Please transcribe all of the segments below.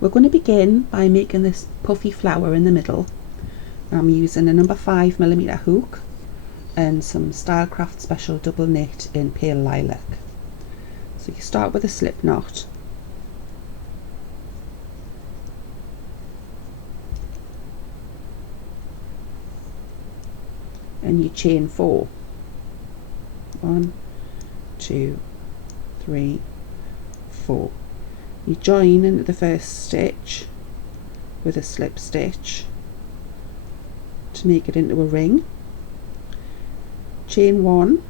We're going to begin by making this puffy flower in the middle. I'm using a number 5mm hook and some Stylecraft Special double knit in pale lilac. So you start with a slip knot, and you chain 4. 1, 2, 3, 4. You join into the first stitch with a slip stitch to make it into a ring. Chain 1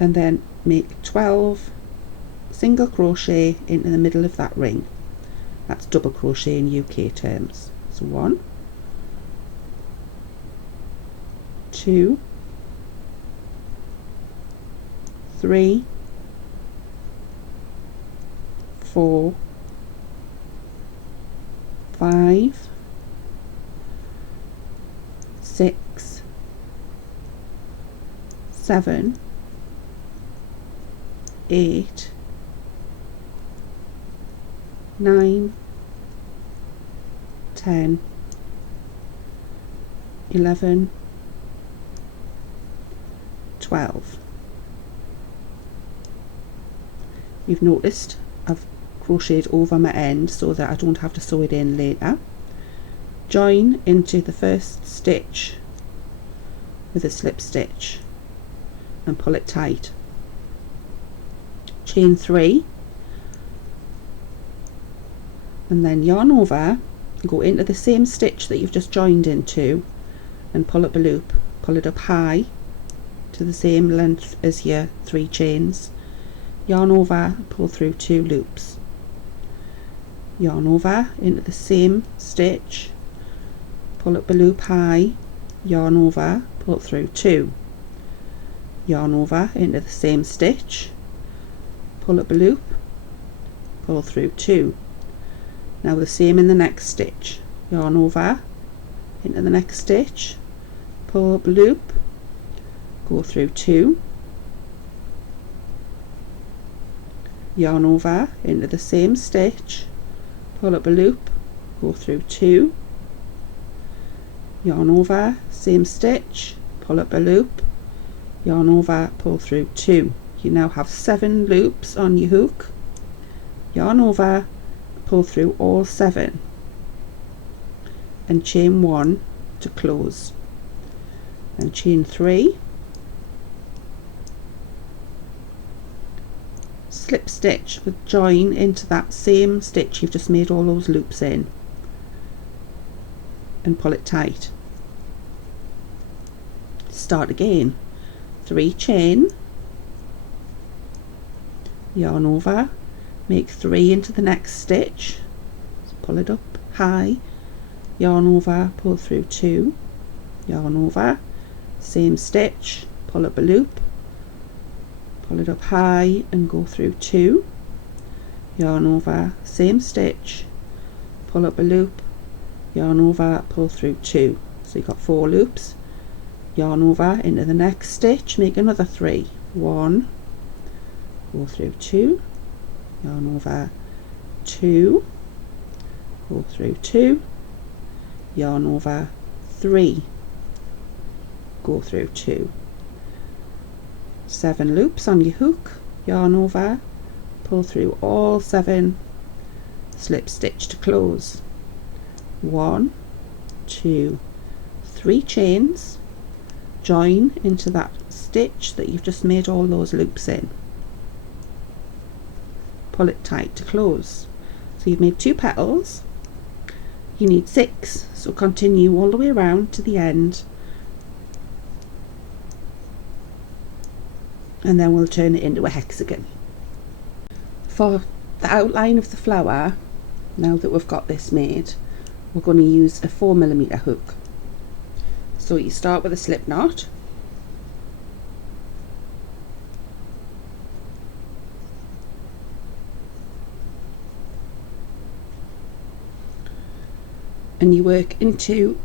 and then make 12 single crochet into the middle of that ring. That's double crochet in UK terms. So 1, 2, 3, 4, 5, 6, 7, 8, 9, 10, 11, 12. You've noticed I've crocheted over my end so that I don't have to sew it in later. Join into the first stitch with a slip stitch and pull it tight. Chain 3 and then yarn over, go into the same stitch that you've just joined into and pull up a loop. Pull it up high to the same length as your 3 chains. Yarn over, pull through 2 loops. Yarn over into the same stitch, pull up a loop high, yarn over, pull through 2. Yarn over into the same stitch, pull up a loop, pull through 2. Now the same in the next stitch. Yarn over into the next stitch, pull up a loop, go through 2. Yarn over into the same stitch, pull up a loop, go through 2. Yarn over, same stitch, pull up a loop, yarn over, pull through 2. You now have 7 loops on your hook. Yarn over, pull through all 7 and chain 1 to close, and chain 3, slip stitch with join into that same stitch you've just made all those loops in and pull it tight. Start again. 3 chain, yarn over, make 3 into the next stitch, so pull it up high, yarn over, pull through 2, yarn over, same stitch, pull up a loop, pull it up high and go through 2, yarn over, same stitch, pull up a loop, yarn over, pull through 2. So you've got 4 loops. Yarn over into the next stitch, make another 3. 1, go through 2, yarn over, 2, go through 2, yarn over, 3, go through 2. 7 loops on your hook, yarn over, pull through all 7, slip stitch to close. 1, 2, 3 chains, join into that stitch that you've just made all those loops in, pull it tight to close. So you've made 2 petals, you need 6, so continue all the way around to the end, and then we'll turn it into a hexagon. For the outline of the flower, now that we've got this made, we're going to use a 4mm hook. So you start with a slip knot, and you work into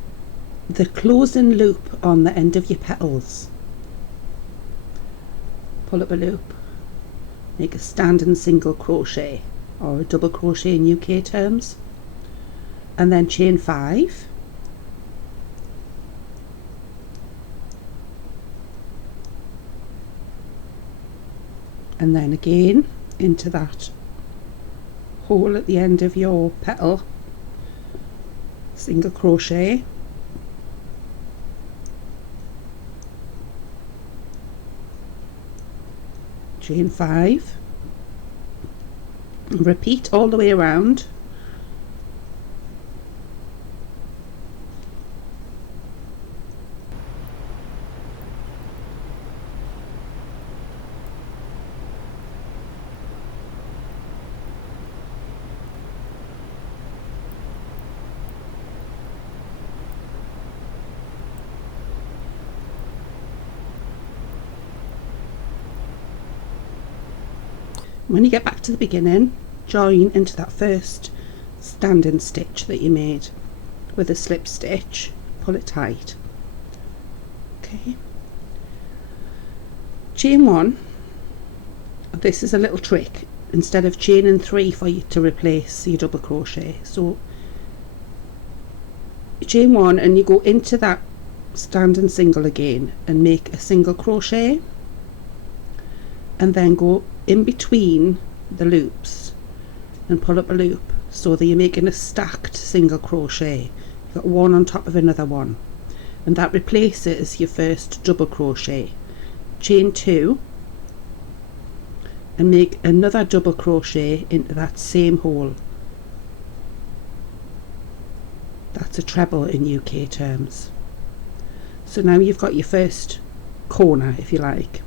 the closing loop on the end of your petals. Pull up a loop, make a standing single crochet or a double crochet in UK terms, and then chain 5, and then again into that hole at the end of your petal, single crochet, chain 5, and repeat all the way around. When you get back to the beginning, join into that first standing stitch that you made with a slip stitch, pull it tight. Okay, chain 1. This is a little trick. Instead of chaining 3 for you to replace your double crochet, so you chain 1 and you go into that standing single again and make a single crochet, and then go in between the loops and pull up a loop, so that you're making a stacked single crochet. You've got one on top of another one, and that replaces your first double crochet. Chain 2 and make another double crochet into that same hole. That's a treble in UK terms. So now you've got your first corner, if you like.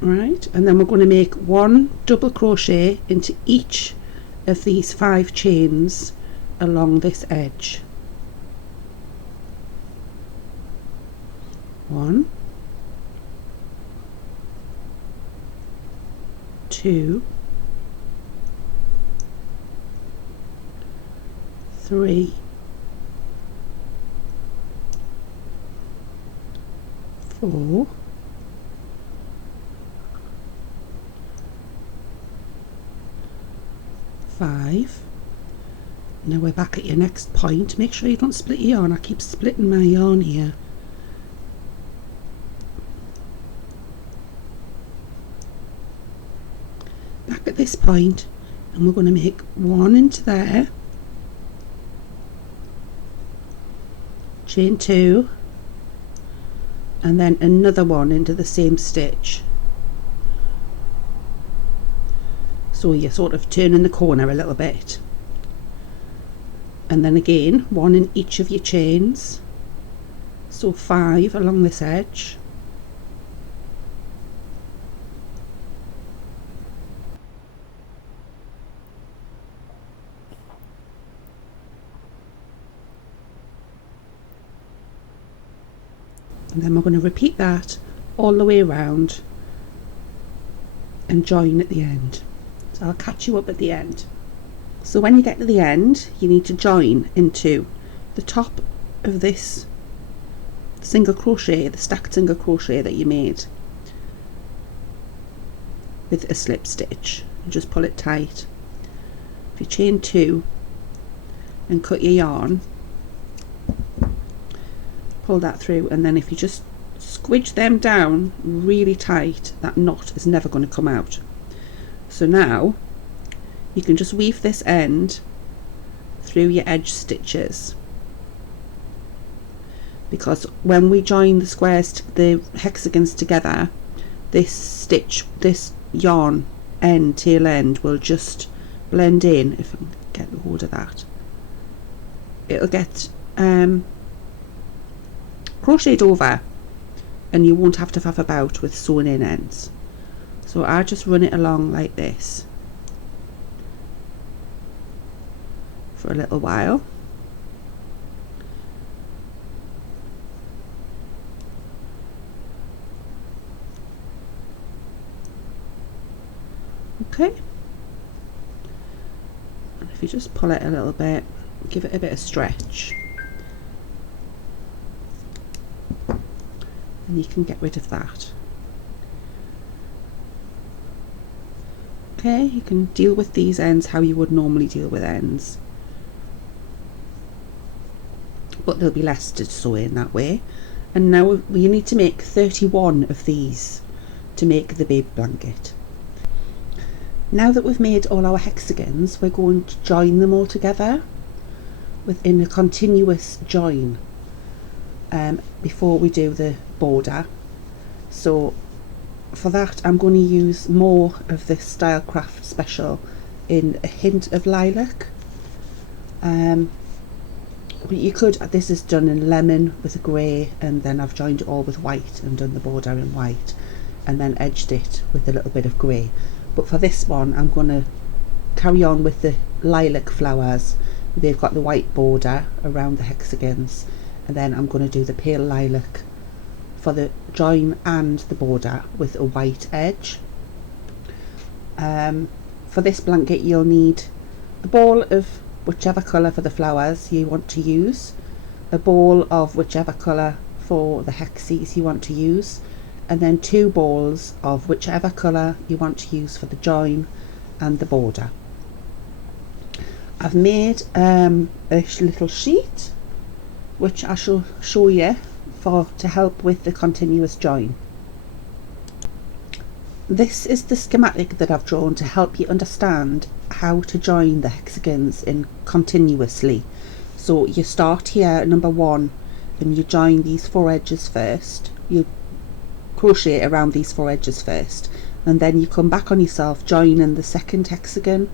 Right, and then we're going to make 1 double crochet into each of these 5 chains along this edge. 1, 2, 3, 4, 5. Now we're back at your next point. Make sure you don't split your yarn. I keep splitting my yarn here. Back at this point, and we're going to make 1 into there, chain 2, and then another 1 into the same stitch. So you're sort of turning the corner a little bit, and then again 1 in each of your chains, so 5 along this edge, and then we're going to repeat that all the way around and join at the end. So I'll catch you up at the end. So when you get to the end, you need to join into the top of this single crochet, the stacked single crochet that you made, with a slip stitch, and just pull it tight. If you chain 2 and cut your yarn, pull that through, and then if you just squidge them down really tight, that knot is never going to come out. So now you can just weave this end through your edge stitches, because when we join the squares, the hexagons together, this stitch, this yarn end, tail end, will just blend in. If I can get the hold of that, it'll get crocheted over, and you won't have to faff about with sewn in ends. So I just run it along like this for a little while. Okay, and if you just pull it a little bit, give it a bit of stretch, and you can get rid of that. Okay, you can deal with these ends how you would normally deal with ends. but there'll be less to sew in that way. And now we need to make 31 of these to make the baby blanket. Now that we've made all our hexagons, we're going to join them all together within a continuous join before we do the border. So for that I'm going to use more of this Stylecraft Special in a hint of lilac. But you could, this is done in lemon with a grey, and then I've joined it all with white and done the border in white and then edged it with a little bit of grey. But for this one I'm going to carry on with the lilac flowers. They've got the white border around the hexagons, and then I'm going to do the pale lilac for the join and the border with a white edge. For this blanket you'll need a ball of whichever colour for the flowers you want to use, a ball of whichever colour for the hexes you want to use, and then 2 balls of whichever colour you want to use for the join and the border. I've made a little sheet which I shall show you to help with the continuous join. This is the schematic that I've drawn to help you understand how to join the hexagons in continuously. So you start here at number 1 and you join these 4 edges first. You crochet around these 4 edges first, and then you come back on yourself, join in the second hexagon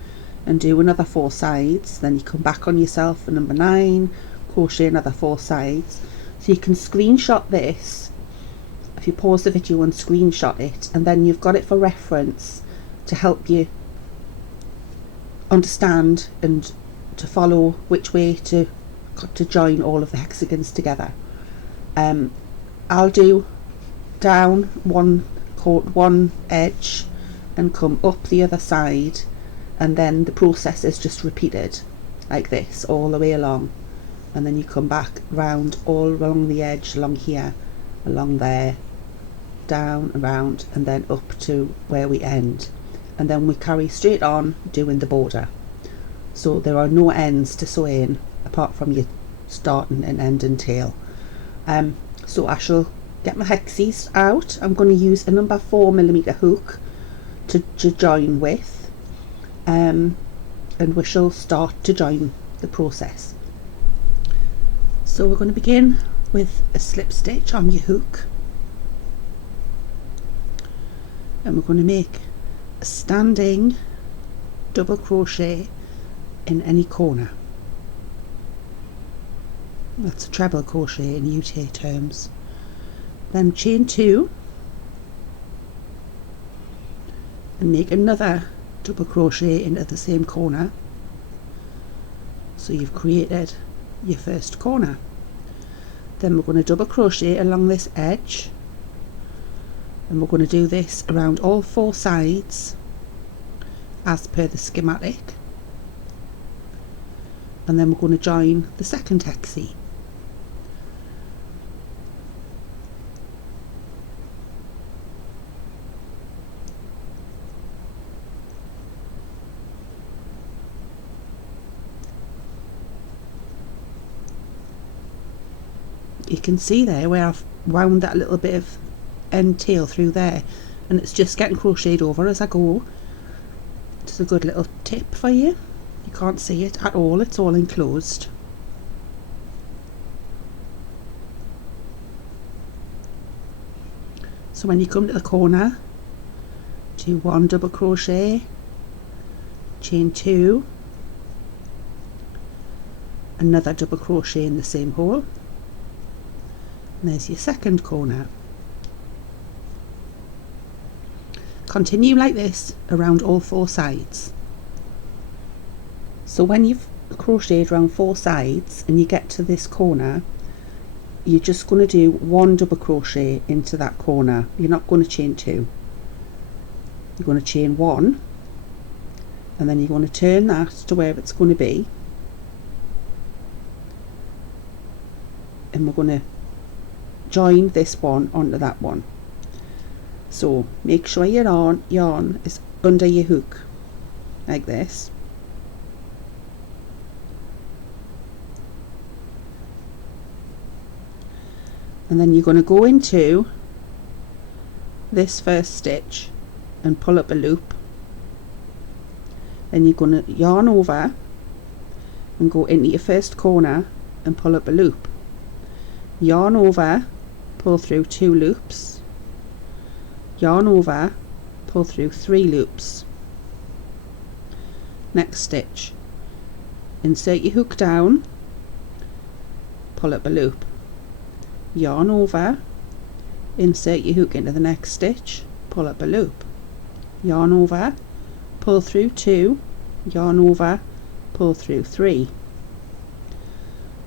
and do another 4 sides. Then you come back on yourself for number 9, crochet another 4 sides. So you can screenshot this if you pause the video and screenshot it, and then you've got it for reference to help you understand and to follow which way to join all of the hexagons together. I'll do down one edge and come up the other side, and then the process is just repeated like this all the way along, and then you come back round all along the edge, along here, along there, down, around, and then up to where we end, and then we carry straight on doing the border. So there are no ends to sew in apart from your starting and ending tail. So I shall get my hexes out. I'm going to use a number 4mm hook to join with, and we shall start to join the process. So we're going to begin with a slip stitch on your hook, and we're going to make a standing double crochet in any corner. That's a treble crochet in UK terms. Then chain 2 and make another double crochet into the same corner. So you've created your first corner. Then we're going to double crochet along this edge, and we're going to do this around all 4 sides as per the schematic, and then we're going to join the second hexie. You can see there where I've wound that little bit of end tail through there, and it's just getting crocheted over as I go. It's a good little tip for you. You can't see it at all, it's all enclosed. So when you come to the corner, do 1 double crochet, chain 2, another double crochet in the same hole, and there's your second corner. Continue like this around all 4 sides. So when you've crocheted around 4 sides and you get to this corner, you're just going to do 1 double crochet into that corner. You're not going to chain 2. You're going to chain 1, and then you're going to turn that to where it's going to be, and we're going to join this one onto that one. So make sure your yarn is under your hook like this, and then you're going to go into this first stitch and pull up a loop. Then you're going to yarn over and go into your first corner and pull up a loop. Yarn over, pull through 2 loops, yarn over, pull through 3 loops. Next stitch, insert your hook down, pull up a loop, yarn over, insert your hook into the next stitch, pull up a loop, yarn over, pull through 2, yarn over, pull through 3.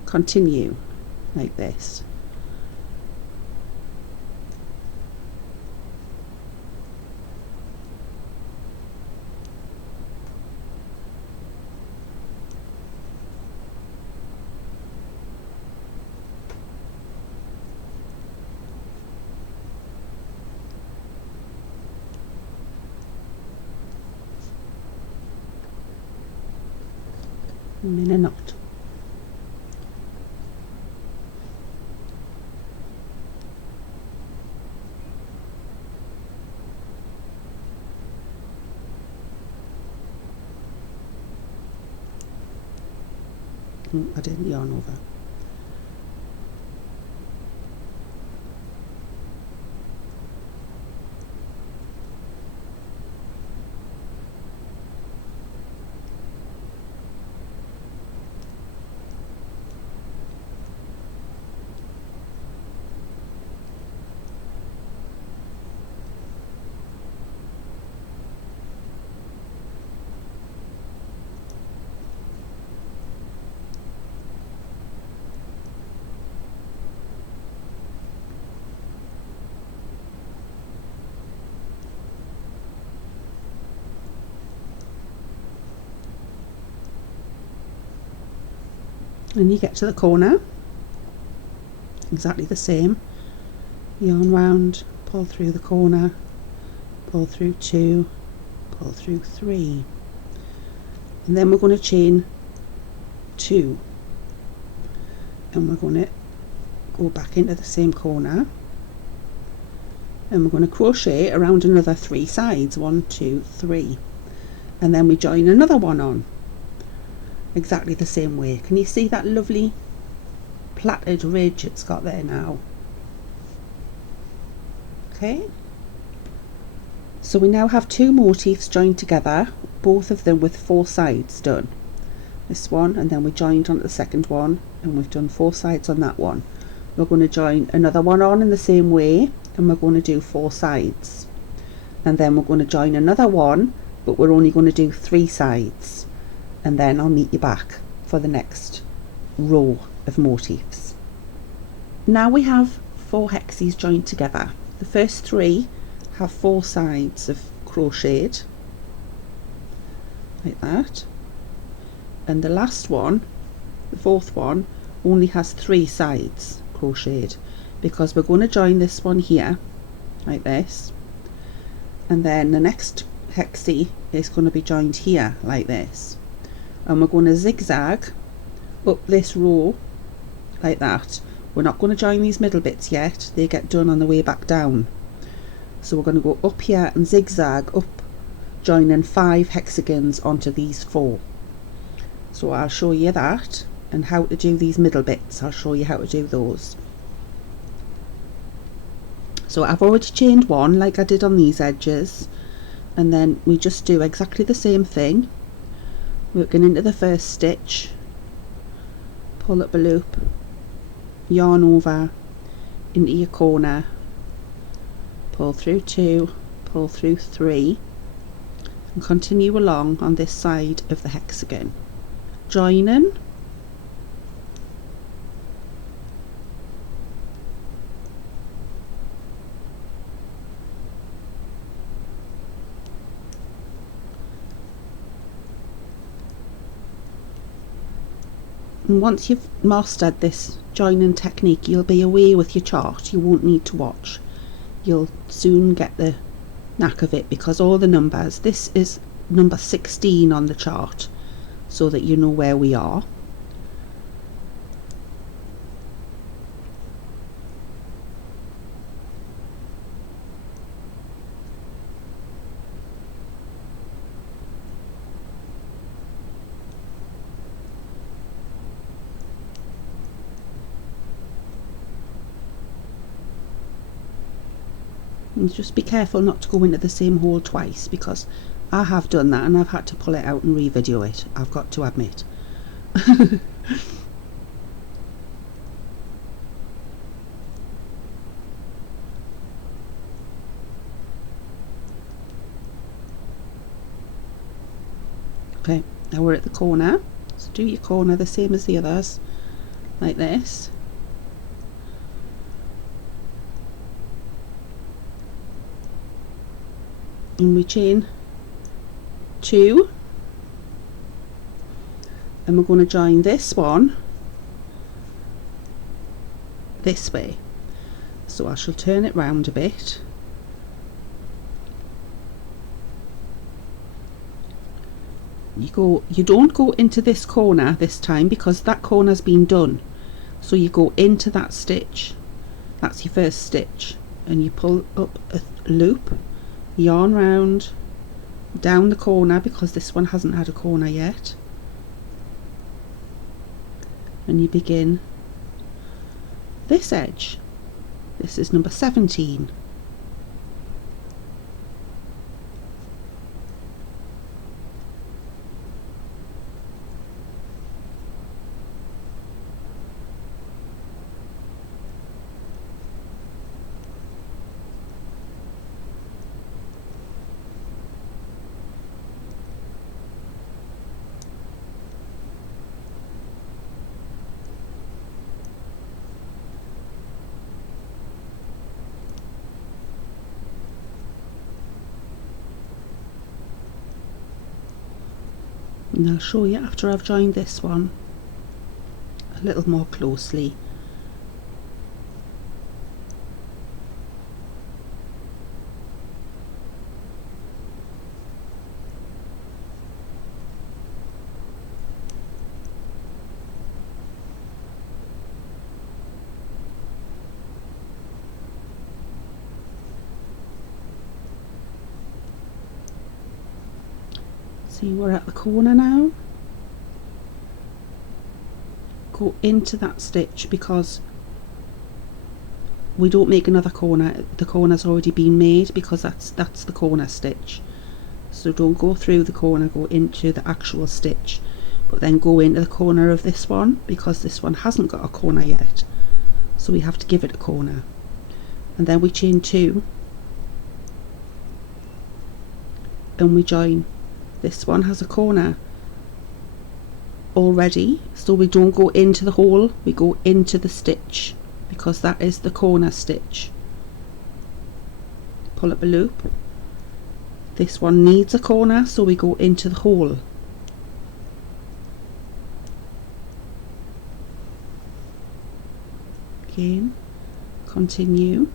Continue like this. And then a knot. I didn't yarn over. And you get to the corner, exactly the same, yarn round, pull through the corner, pull through 2, pull through 3, and then we're going to chain 2, and we're going to go back into the same corner, and we're going to crochet around another 3 sides, 1, 2, 3, and then we join another one on exactly the same way. Can you see that lovely plaited ridge it's got there now? Okay, so we now have 2 motifs joined together, both of them with 4 sides done. This one, and then we joined on the second one, and we've done 4 sides on that one. We're going to join another one on in the same way, and we're going to do 4 sides, and then we're going to join another one, but we're only going to do 3 sides, and then I'll meet you back for the next row of motifs. Now we have 4 hexes joined together. The first 3 have 4 sides of crocheted like that, and the last one, the 4th one, only has 3 sides crocheted, because we're going to join this one here like this, and then the next hexie is going to be joined here like this, and we're going to zigzag up this row like that. We're not going to join these middle bits yet, they get done on the way back down. So we're going to go up here and zigzag up, joining 5 hexagons onto these 4. So I'll show you that, and how to do these middle bits. I'll show you how to do those. So I've already chained 1 like I did on these edges, and then we just do exactly the same thing, working into the first stitch, pull up a loop, yarn over into your corner, pull through 2, pull through 3, and continue along on this side of the hexagon, joining, and once you've mastered this joining technique, you'll be away with your chart. You won't need to watch. You'll soon get the knack of it, because all the numbers, this is number 16 on the chart, so that you know where we are. And just be careful not to go into the same hole twice, because I have done that and I've had to pull it out and re-video it, I've got to admit. Okay, now we're at the corner, so do your corner the same as the others, like this. And we chain 2, and we're going to join this one this way. So I shall turn it round a bit. You don't go into this corner this time, because that corner's been done. So you go into that stitch, that's your first stitch, and you pull up a loop, yarn round, down the corner, because this one hasn't had a corner yet, and you begin this edge. This is number 17. And I'll show you after I've joined this one a little more closely. See, we're at the corner now. Go into that stitch, because we don't make another corner. The corner's already been made, because that's the corner stitch. So don't go through the corner, go into the actual stitch, but then go into the corner of this one, because this one hasn't got a corner yet. So we have to give it a corner. And then we chain 2, and we join. This one has a corner already, so we don't go into the hole, we go into the stitch, because that is the corner stitch. Pull up a loop. This one needs a corner, so we go into the hole. Again, continue.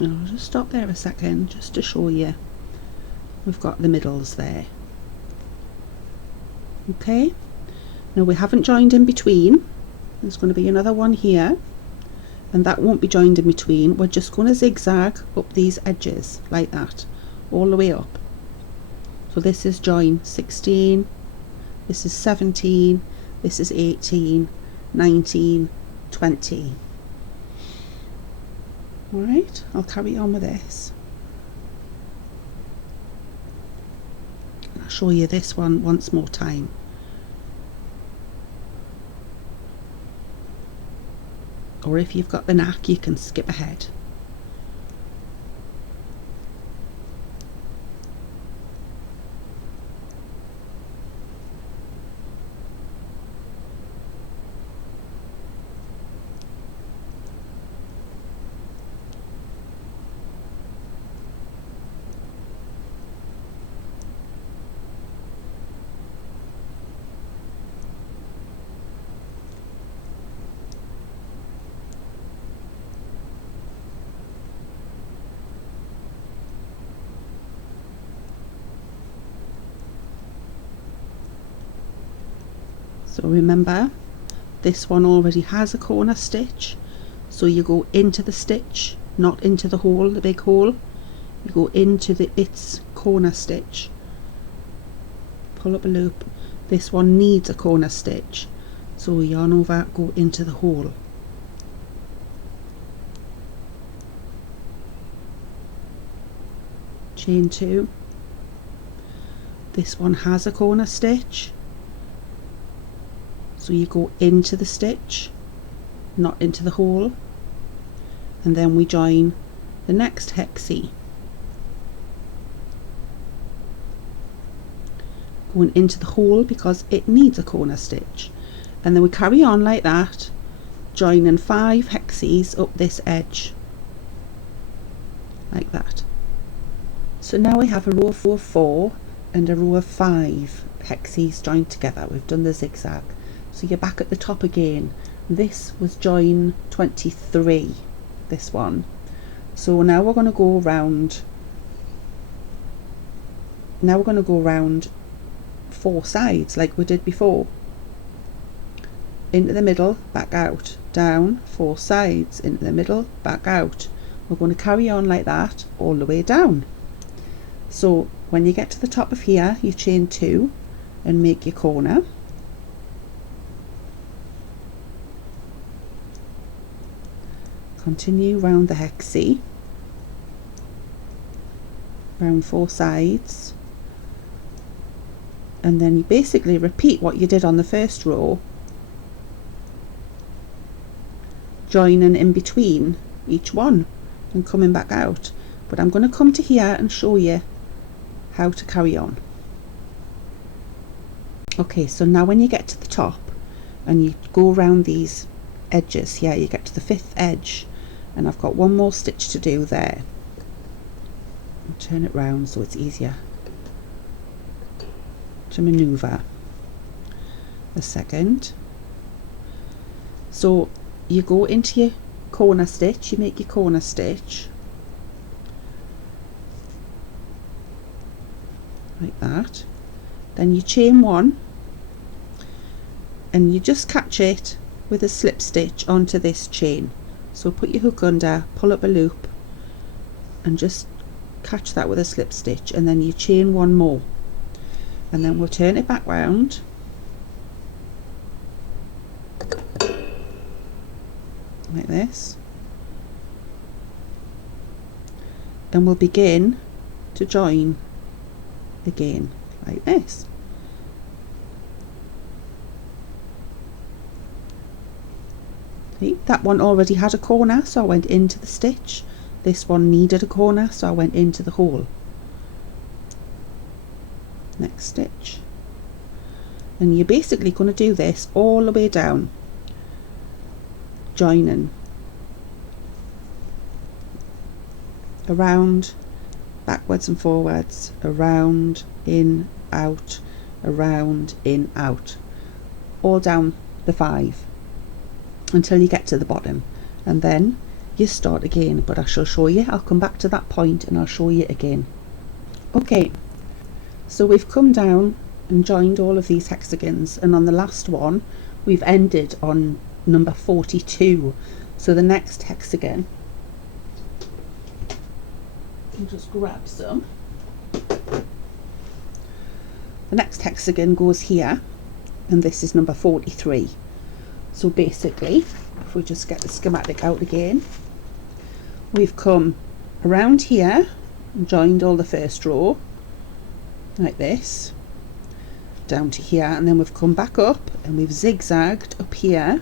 I'll just stop there a second just to show you we've got the middles there. Okay, now we haven't joined in between. There's going to be another one here, and that won't be joined in between. We're just going to zigzag up these edges like that all the way up. So this is join 16, this is 17, this is 18, 19, 20. Alright, I'll carry on with this. I'll show you this one once more time. Or if you've got the knack, you can skip ahead. So remember, this one already has a corner stitch, so you go into the stitch, not into the hole, the big hole. You go into its corner stitch, pull up a loop. This one needs a corner stitch, so yarn over, go into the hole. Chain 2. This one has a corner stitch, so you go into the stitch, not into the hole, and then we join the next hexie, going into the hole because it needs a corner stitch, and then we carry on like that, joining 5 hexies up this edge like that. So now we have a row of 4 and a row of 5 hexies joined together. We've done the zigzag, so you're back at the top again. This was join 23, this one. So now we're going to go around, 4 sides like we did before. Into the middle, back out, down, 4 sides, into the middle, back out. We're going to carry on like that all the way down. So when you get to the top of here, you chain 2 and make your corner. Continue round the hexie, round 4 sides, and then you basically repeat what you did on the first row, joining in between each one and coming back out. But I'm going to come to here and show you how to carry on. Okay, so now when you get to the top and you go around these edges here, you get to the 5th edge, and I've got one more stitch to do there. I'll turn it round so it's easier to maneuver. The second, so you go into your corner stitch, you make your corner stitch like that, then you chain 1 and you just catch it with a slip stitch onto this chain. So put your hook under, pull up a loop and just catch that with a slip stitch, and then you chain 1 more, and then we'll turn it back round like this, and we'll begin to join again like this. See, that one already had a corner, so I went into the stitch. This one needed a corner, so I went into the hole. Next stitch, and you're basically going to do this all the way down, joining around, backwards and forwards, around, in, out, around, in, out, all down the 5 until you get to the bottom, and then you start again. But I shall show you, I'll come back to that point and I'll show you again. Okay, so we've come down and joined all of these hexagons, and on the last one we've ended on number 42. So the next hexagon, I'll just grab some. The next hexagon goes here, and this is number 43. So basically, if we just get the schematic out again, we've come around here and joined all the first row like this down to here, and then we've come back up and we've zigzagged up here,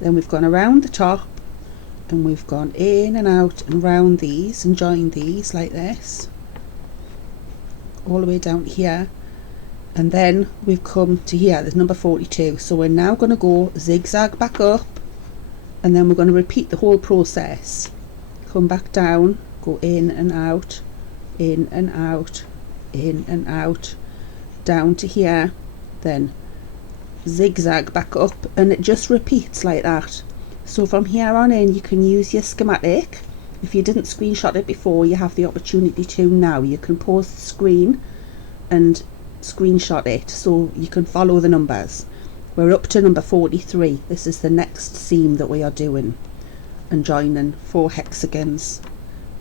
then we've gone around the top and we've gone in and out and round these and joined these like this all the way down here, and then we've come to here, there's number 42. So we're now going to go zigzag back up, and then we're going to repeat the whole process. Come back down, go in and out, in and out, in and out, down to here, then zigzag back up, and it just repeats like that. So from here on in you can use your schematic. If you didn't screenshot it before, you have the opportunity to now. You can pause the screen and screenshot it so you can follow the numbers. We're up to number 43. This is the next seam that we are doing, and joining 4 hexagons,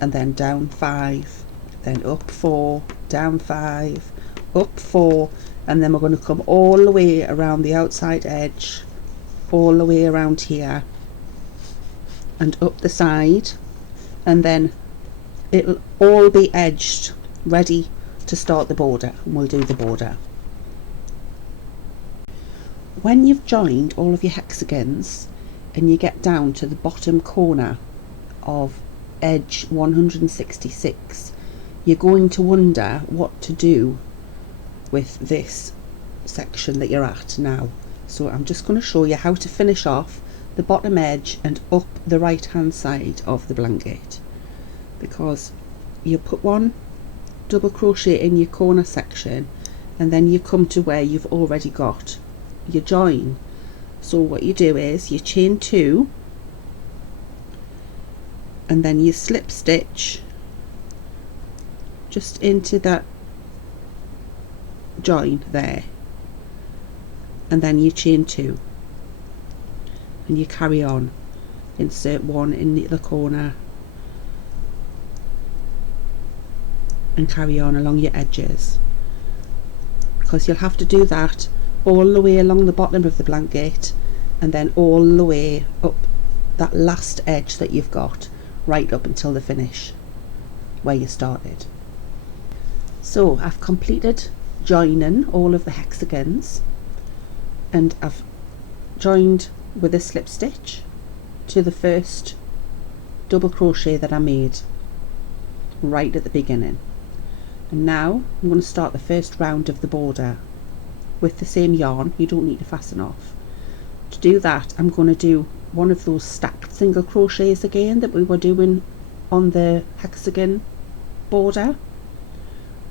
and then down 5, then up 4, down 5, up 4, and then we're going to come all the way around the outside edge, all the way around here and up the side, and then it'll all be edged, ready to start the border, and we'll do the border. When you've joined all of your hexagons and you get down to the bottom corner of edge 166, you're going to wonder what to do with this section that you're at now. So I'm just going to show you how to finish off the bottom edge and up the right hand side of the blanket, because you put 1 double crochet in your corner section and then you come to where you've already got your join. So what you do is you chain 2 and then you slip stitch just into that join there, and then you chain 2 and you carry on, insert 1 in the corner and carry on along your edges, because you'll have to do that all the way along the bottom of the blanket and then all the way up that last edge that you've got, right up until the finish where you started. So I've completed joining all of the hexagons, and I've joined with a slip stitch to the first double crochet that I made right at the beginning. And now I'm going to start the first round of the border with the same yarn. You don't need to fasten off. To do that, I'm going to do one of those stacked single crochets again that we were doing on the hexagon border.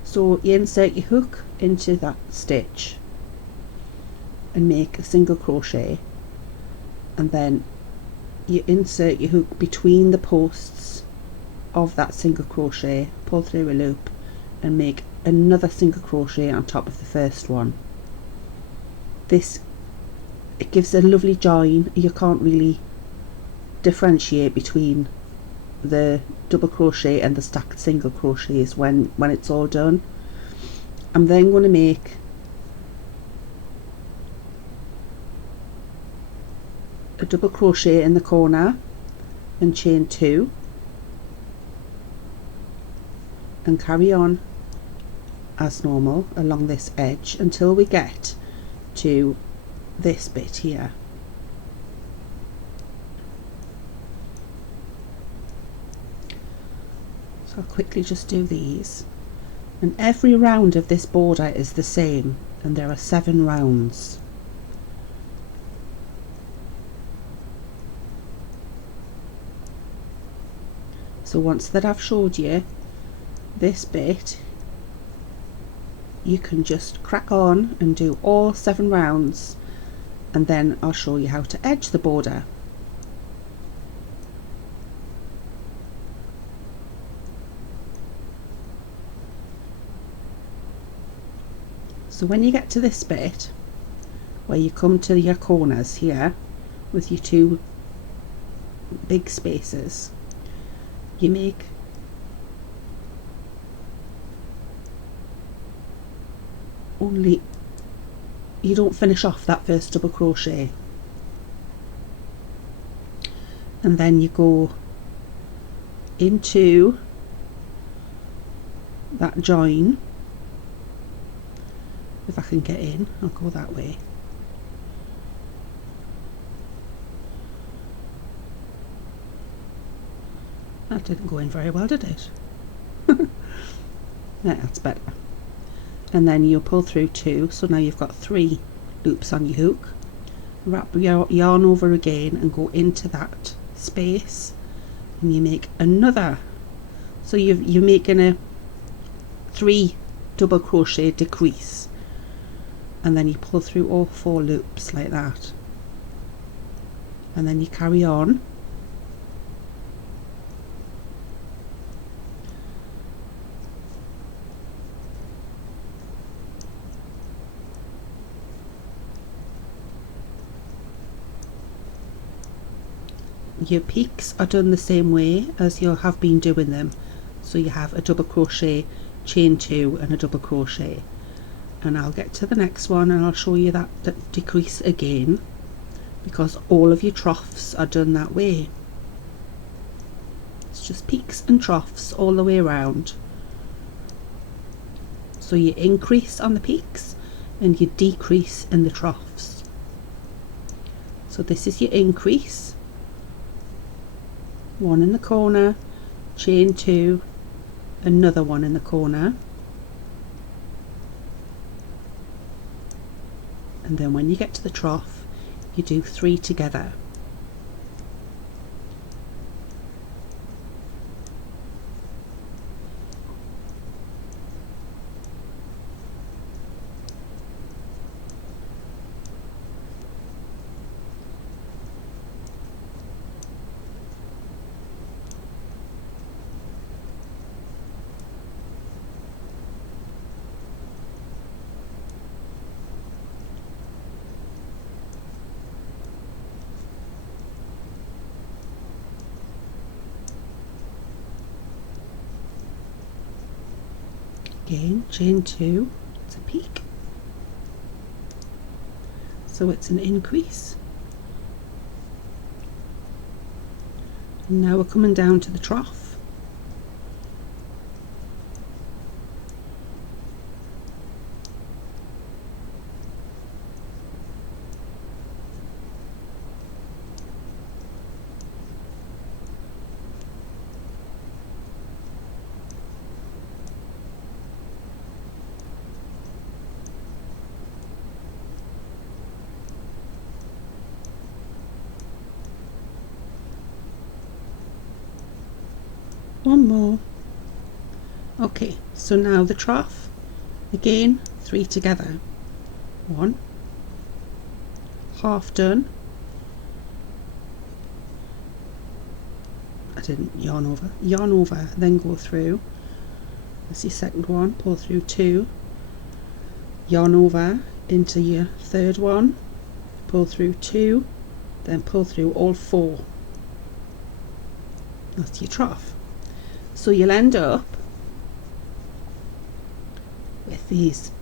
So you insert your hook into that stitch and make a single crochet, and then you insert your hook between the posts of that single crochet, pull through a loop and make another single crochet on top of the first one. It gives a lovely join. You can't really differentiate between the double crochet and the stacked single crochets when it's all done. I'm then going to make a double crochet in the corner and chain 2 and carry on as normal along this edge until we get to this bit here. So I'll quickly just do these, and every round of this border is the same, and there are 7 rounds. So once that I've showed you this bit, you can just crack on and do all 7 rounds, and then I'll show you how to edge the border. So when you get to this bit where you come to your corners here with your 2 big spaces, you make you don't finish off that first double crochet, and then you go into that join. If I can get in, I'll go that way. That didn't go in very well, did it? Yeah, that's better. And then you'll pull through 2, so now you've got 3 loops on your hook. Wrap your yarn over again and go into that space, and you make another. So you're making a 3 double crochet decrease, and then you pull through all 4 loops like that, and then you carry on. your peaks are done the same way as you have been doing them. So you have a double crochet, chain 2 and a double crochet. And I'll get to the next one and I'll show you that decrease again, because all of your troughs are done that way. It's just peaks and troughs all the way around. So you increase on the peaks and you decrease in the troughs. So this is your increase, 1 in the corner, chain 2, another 1 in the corner, and then when you get to the trough you do 3 together. Again, chain 2, it's a peak, so it's an increase. And now we're coming down to the trough. One more. Okay, so now the trough, again 3 together. 1, half done. I didn't yarn over, then go through. That's your second one, pull through 2, yarn over into your third one, pull through 2, then pull through all 4. That's your trough. So you'll end up with these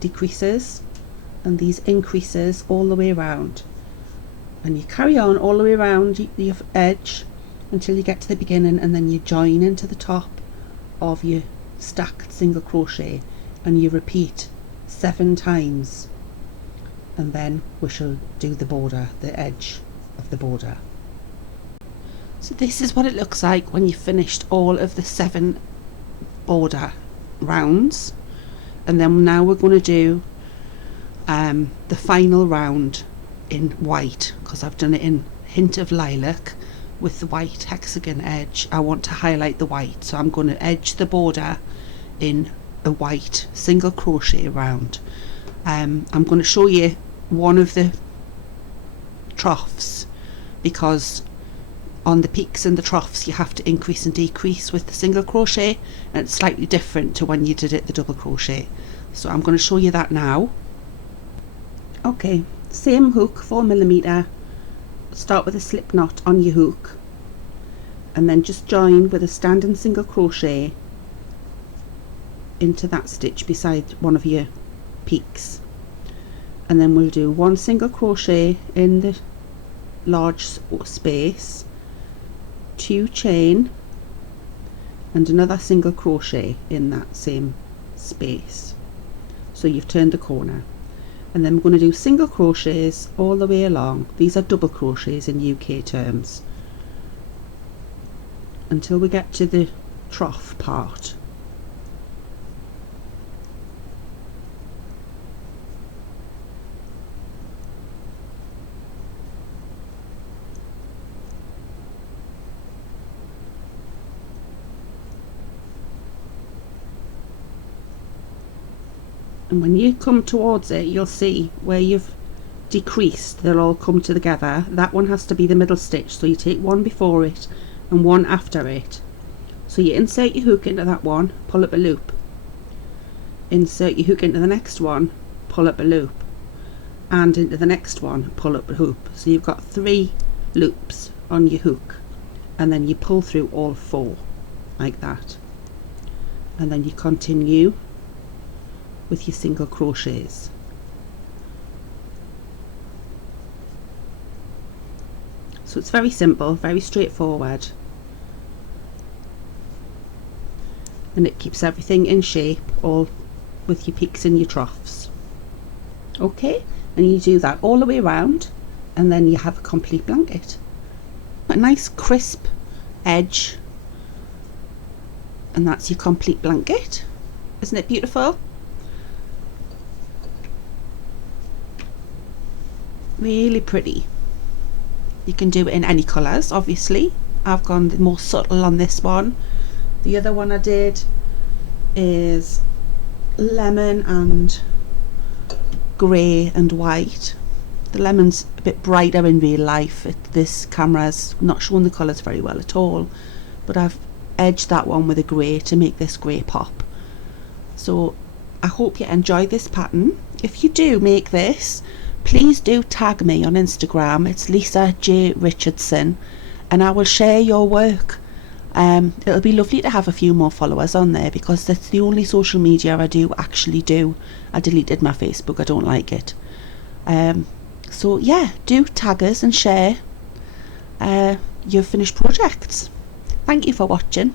decreases and these increases all the way around, and you carry on all the way around your edge until you get to the beginning, and then you join into the top of your stacked single crochet and you repeat 7 times, and then we shall do the border, the edge of the border. So this is what it looks like when you've finished all of the 7 border rounds. And then now we're going to do the final round in white, because I've done it in hint of lilac with the white hexagon edge. I want to highlight the white, so I'm going to edge the border in a white single crochet round. I'm going to show you one of the troughs, because on the peaks and the troughs you have to increase and decrease with the single crochet, and it's slightly different to when you did it the double crochet. So I'm going to show you that now. Okay, same hook, 4mm, start with a slip knot on your hook and then just join with a standing single crochet into that stitch beside one of your peaks, and then we'll do 1 single crochet in the large space, 2 chain and another single crochet in that same space. So you've turned the corner, and then we're going to do single crochets all the way along. These are double crochets in UK terms, until we get to the trough part. And when you come towards it, you'll see where you've decreased, they'll all come together. That one has to be the middle stitch, so you take one before it and one after it. So you insert your hook into that one, pull up a loop, insert your hook into the next one, pull up a loop, and into the next one, pull up a hoop. So you've got 3 loops on your hook, and then you pull through all 4 like that, and then you continue with your single crochets. So it's very simple, very straightforward, and it keeps everything in shape, all with your peaks and your troughs. Okay, and you do that all the way around, and then you have a complete blanket. A nice crisp edge, and that's your complete blanket. Isn't it beautiful? Really pretty. You can do it in any colours, obviously. I've gone the more subtle on this one. The other one I did is lemon and grey and white. The lemon's a bit brighter in real life. This camera's not showing the colours very well at all, but I've edged that one with a grey to make this grey pop. So I hope you enjoy this pattern. If you do make this, please do tag me on Instagram. It's Lisa J Richardson, and I will share your work. It'll be lovely to have a few more followers on there, because that's the only social media I do actually do. I deleted my Facebook, I don't like it. So yeah, do tag us and share your finished projects. Thank you for watching.